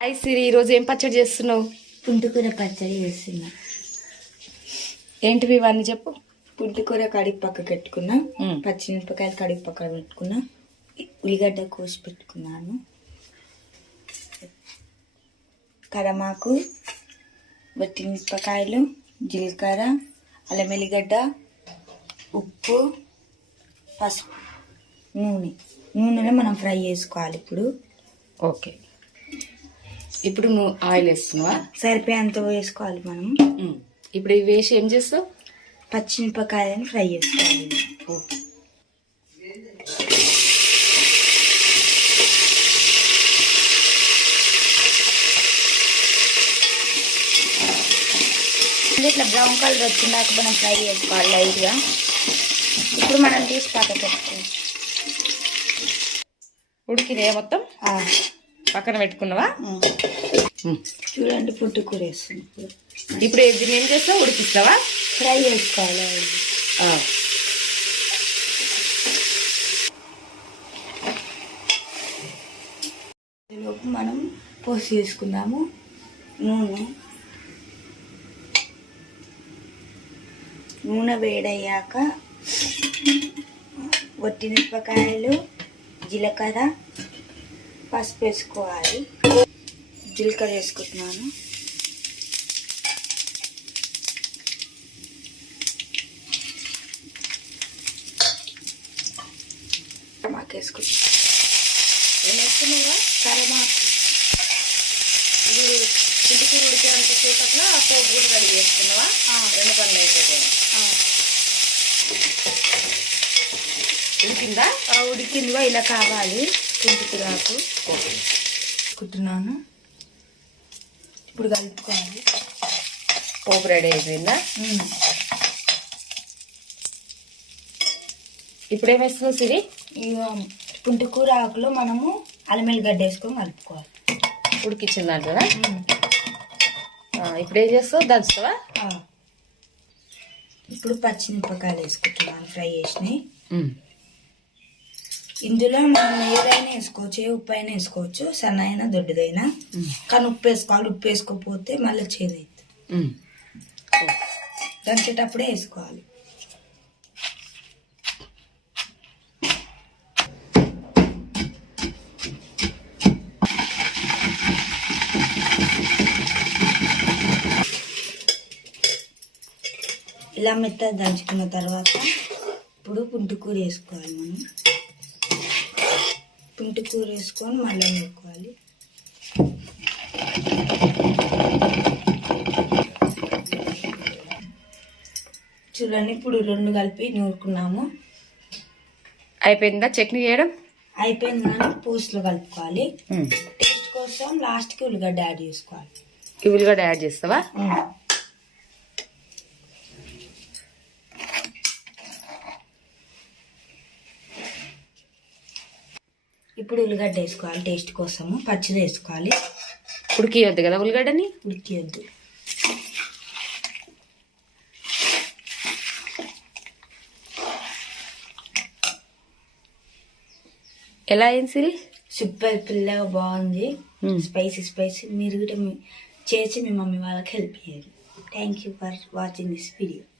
Hi సిరి ఈరోజు ఏం పచ్చడి చేస్తున్నావు? పుంటుకూర పచ్చడి చేస్తున్నా. ఏంటివి ఇవన్నీ చెప్పు? పుంటుకూర కడిగి పక్క పెట్టుకున్నా మ్మ్. పచ్చిమిరపకాయలు కడిగి పక్కన పెట్టుకున్నా ఉల్లిగడ్డ కోసి పెట్టుకున్నాను. కరమాకు మిరపకాయలు జీలకర్ర అల్లం ఎల్లిగడ్డ ఉప్పు పసుపు నూనె. నూనెలో మనం ఫ్రై చేసుకోవాలి ఇప్పుడు. ఓకే. ఇప్పుడు నువ్వు ఆయిల్ వేస్తున్నావా? సరిపోయేంత వేసుకోవాలి మనం. ఇప్పుడు ఇవి వేసి ఏం చేస్తావు? పచ్చిమిరపకాయలను ఫ్రై చేసుకోవాలి. ఓకే. ఇట్లా బ్రౌన్ కలర్ వచ్చిందాక మనం ఫ్రై చేసుకోవాలి లైట్గా. ఇప్పుడు మనం తీసి పక్క పెట్టుకోవచ్చు ఉడికినాయా మొత్తం? పక్కన పెట్టుకున్నావా. చూడండి పుట్టు కూర వేస్తుంది ఇప్పుడు దీన్ని ఏం చేస్తావు? ఉడికిస్తావా? ఫ్రై చేసుకోవాలి మనం పోసి చేసుకుందాము నూనె. నూనె వేడయ్యాక వట్టి మిరపకాయలు జీలకర్ర పసుపు వేసుకోవాలి. జీలకర్ర వేసుకుంటున్నాను. మాకు వేసుకుంటున్నాను. ఏం వేస్తున్నావురా కరమాకు ఇది ఇంటికి ఉడికేంత సేపట్లో పోపు కూడా రెడీ చేస్తున్నావా? రెండు పనులు అయిపోతాయి ఉడికిందా? ఆ ఉడికిందిగా ఇలా కావాలి. కుంటుకురాకు ఓకే. వేసుకుంటున్నాను ఇప్పుడు కలుపుకోవాలి. పోపు రెడీ అయిపోయిందా. ఇప్పుడు ఏం వేస్తున్నావు సిరి? పుంటికూర ఆకులో మనము అల్లమెల్లి గడ్డ వేసుకొని కలుపుకోవాలి. ఉమ్. ఆ, ఇప్పుడు ఏం చేస్తావు? దంచుతావా. ఇప్పుడు పచ్చిమిరపకాయలు వేసుకుంటున్నాను ఫ్రై చేసినాయి ఇందులో మనం ఏదైనా వేసుకోవచ్చు ఏ ఉప్పు అయినా వేసుకోవచ్చు సన్న అయినా దొడ్డుదైనా కానీ ఉప్పు వేసుకోవాలి ఉప్పు వేసుకోకపోతే మళ్ళీ చేదైతుంది. దంచేటప్పుడే వేసుకోవాలి. ఇలా మెత్తగా దంచుకున్న తర్వాత ఇప్పుడు పుంటికూర వేసుకోవాలి మనం. పుంటికూర వేసుకొని మళ్ళీ వేసుకోవాలి చూడండి ఇప్పుడు రెండు కలిపి నూరుకున్నాము. అయిపోయిందా చట్నీ చేయడం? అయిపోయింది కానీ పూసలో కలుపుకోవాలి. టేస్ట్ కోసం లాస్ట్కి ఉల్లిగడ్డ యాడ్ చేసుకోవాలి. ఉల్లిగడ్డ యాడ్ చేస్తావా? ఇప్పుడు ఉల్లిగడ్డ వేసుకోవాలి టేస్ట్ కోసము. పచ్చిది వేసుకోవాలి. ఉడికియొద్దు కదా ఉల్లిగడ్డని? ఉడికియొద్దు. ఎలా అయింది సిరి? సూపర్ పిల్లగా బాగుంది. Spicy spicy. మీరు కూడా మీ- చేసి మీ మమ్మీ వాళ్ళకి హెల్ప్ చేయండి. Thank you for watching this video